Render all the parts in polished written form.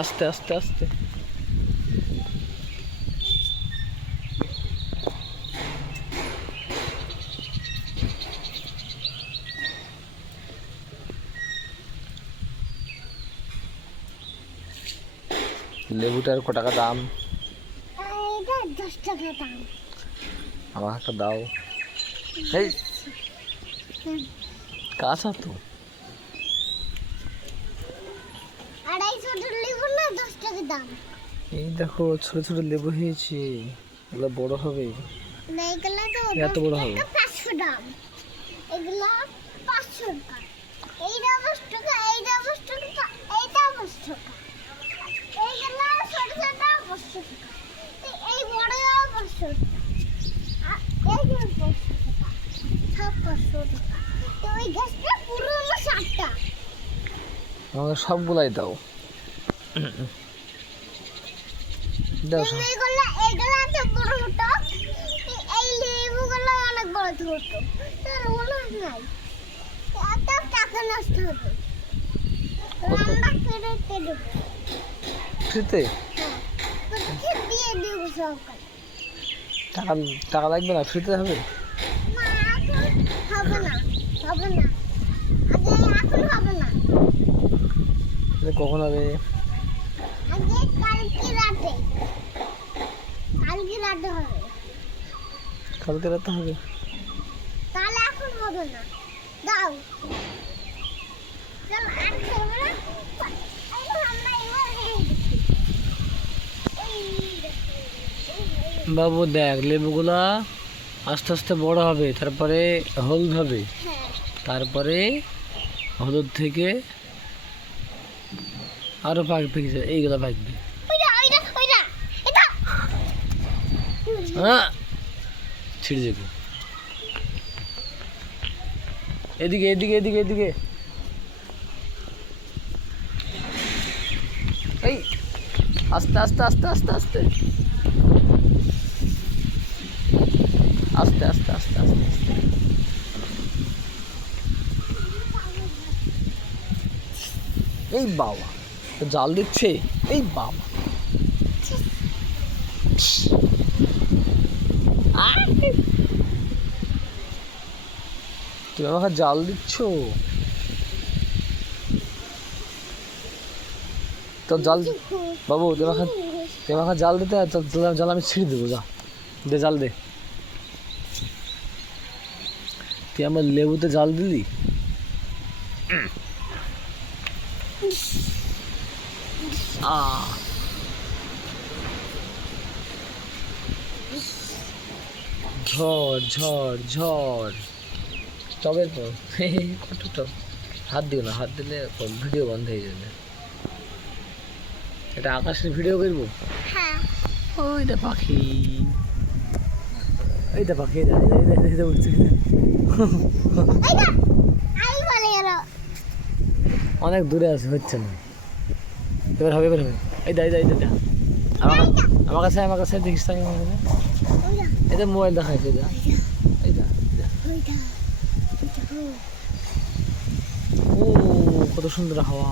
আস্তে আস্তে আস্তে। লেবুটার কত টাকা দাম? এটা 10 টাকা দাম। আমার একটা দাও। এই কাঁচা তো। আর এই ছোট লেবু না 10 টাকা দাম। এই দেখো ছোট ছোট লেবু হয়েছে, এগুলো বড় হবে। না এগুলা তো এত বড় হবে? 500 দাম। এগুলা 500 টাকা। এইটা 10 টাকা, এইটা 10 টাকা, এইটা 10 টাকা। এইগুলা ছোট ছোট 500 টাকা। এই বড় 500 টাকা। আর এই যে 500 টাকা। সব 500 টাকা। তো ওই গাছটা পুরো 60 টাকা। আমাকে সবগুলাই দাও। দাও সব। এইগুলা তো বড় হতো, এই লেবুগুলো অনেক বড় হতো। তার মনে নাই এত টাকা নষ্ট হবে। আমরা কেটে দেবো। ফ্রিতে? হ্যাঁ, দিয়ে দেবো সরকার। টাকা টাকা লাগবে না, ফ্রিতে হবে? না এখন হবে না, হবে না। আগে এখন হবে না। কখন হবে? আগে কালকে রাতে, কালকে রাতে হবে। কালকে রাতে হবে? তাহলে এখন হবে না। দাও চল আর খেলবো না। আমরা এবার বাবু দেখ, লেবুগুলা আস্তে আস্তে বড় হবে, তারপরে হলুদ হবে, তারপরে হলুদ থেকে আরো পাকবে, এইগুলা পাকবে। হ্যাঁ ছিঁড়ে যাবে। এদিকে এদিকে এদিকে এদিকে। এই আস্তে আস্তে আস্তে আস্তে আস্তে আস্তে আস্তে আস্তে আস্তে আস্তে। এই বাবা তো জাল দিচ্ছে। এই বাবা তুমি আমাকে জাল দিচ্ছ? তো জাল বাবু, তুমি আমাকে জাল দিতে, জাল আমি ছিঁড়ে দেবো। যা দে জাল দে। তুই আমার লেবুতে জাল দিলি। ঝড় ঝড় ঝড়। টবের পর কত টব। হাত দিও না, হাত দিলে ভিডিও বন্ধ হয়ে যাবে। এটা আকাশের ভিডিও করবো। ওইটা পাখি, এইটা পাখি, উঠছে। অনেক দূরে আছে, হচ্ছে না। এবার হবে, এবার হবে। এইটা এইটা এইটা আমার কাছে, আমার কাছে দেখিস তাই। আমার কাছে এটা মোবাইল দেখাইছে। এটা এইটা ও কত সুন্দর হাওয়া।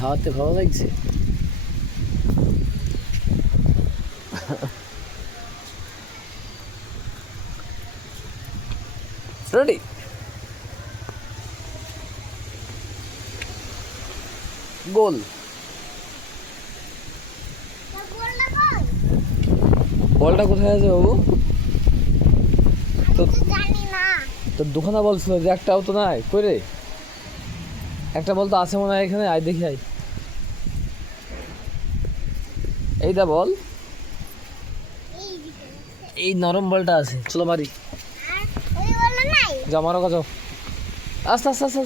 হাওয়াতে ভালো লাগছে। রেডি? গোল। বলটা কোথায় আছে বাবু? তোর দোকানে বলছিল যে একটাও তো নাই। কই রে? একটা বল তো আছে মনে হয় এখানে। আয় দেখি, আয়। এইটা বল, এই নরম বলটা আছে। চলো মারি। যাও মারো, যাও আস্তে আস্তে আস্তে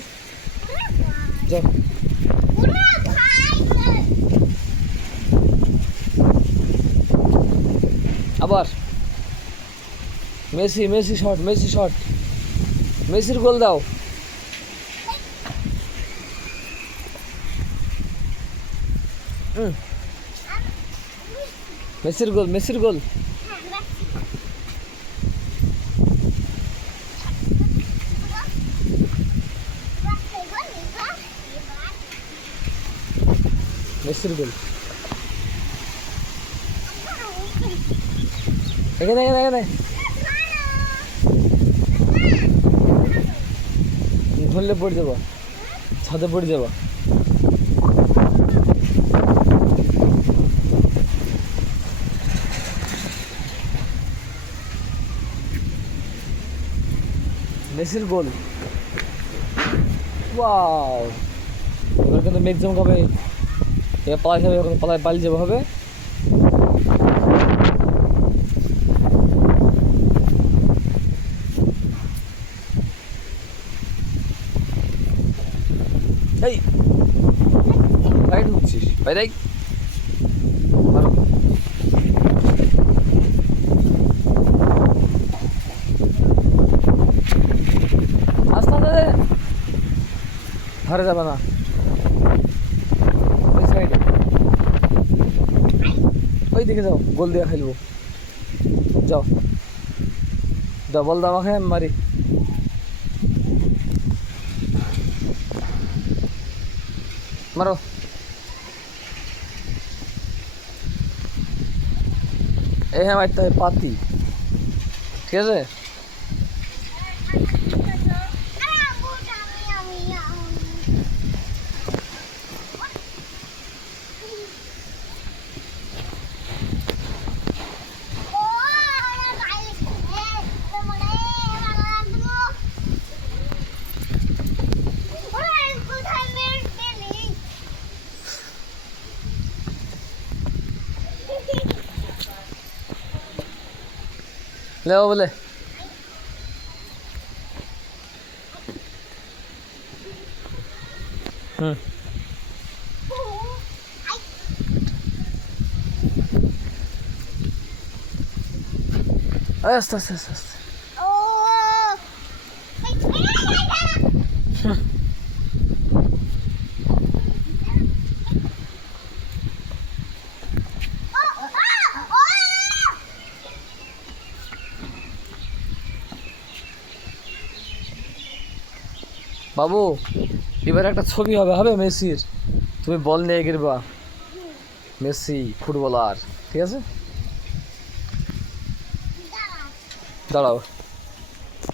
যাও। আবার Messi, Messi shot, Messi shot, মেসির গোল দাও। মেসির গোল, মেসির গোল। মেসির গোল। এখানে এখানে এখানে ধরলে পড়ে যাবো, ছাদে পড়ে যাবো। মেসির গোল। ওয়াও, এবার কিন্তু মেঘ জমকাবে, এবার পালাই যাবে, এখন পালিয়ে যাবে হবে। এই বাইরে ঢুকছিস, বাইরে মারো। আস্তে আস্তে ধরে যাবে না, ওই সাইডে, ওই দিকে যাও, গোল দিয়ে খেলবো। যাও দাও, বল দাও আমাকে, আমি মারি। মারো। এই হ্যাঁ মারতে হয় পাতি, ঠিক আছে। লেও বলে হুম। আস্তে আস্তে আস্তে আস্তে। বাবু এবার একটা ছবি হবে, হবে মেসির, তুমি বল নিয়ে গিরবা, মেসি ফুটবলার, ঠিক আছে। দাঁড়াও।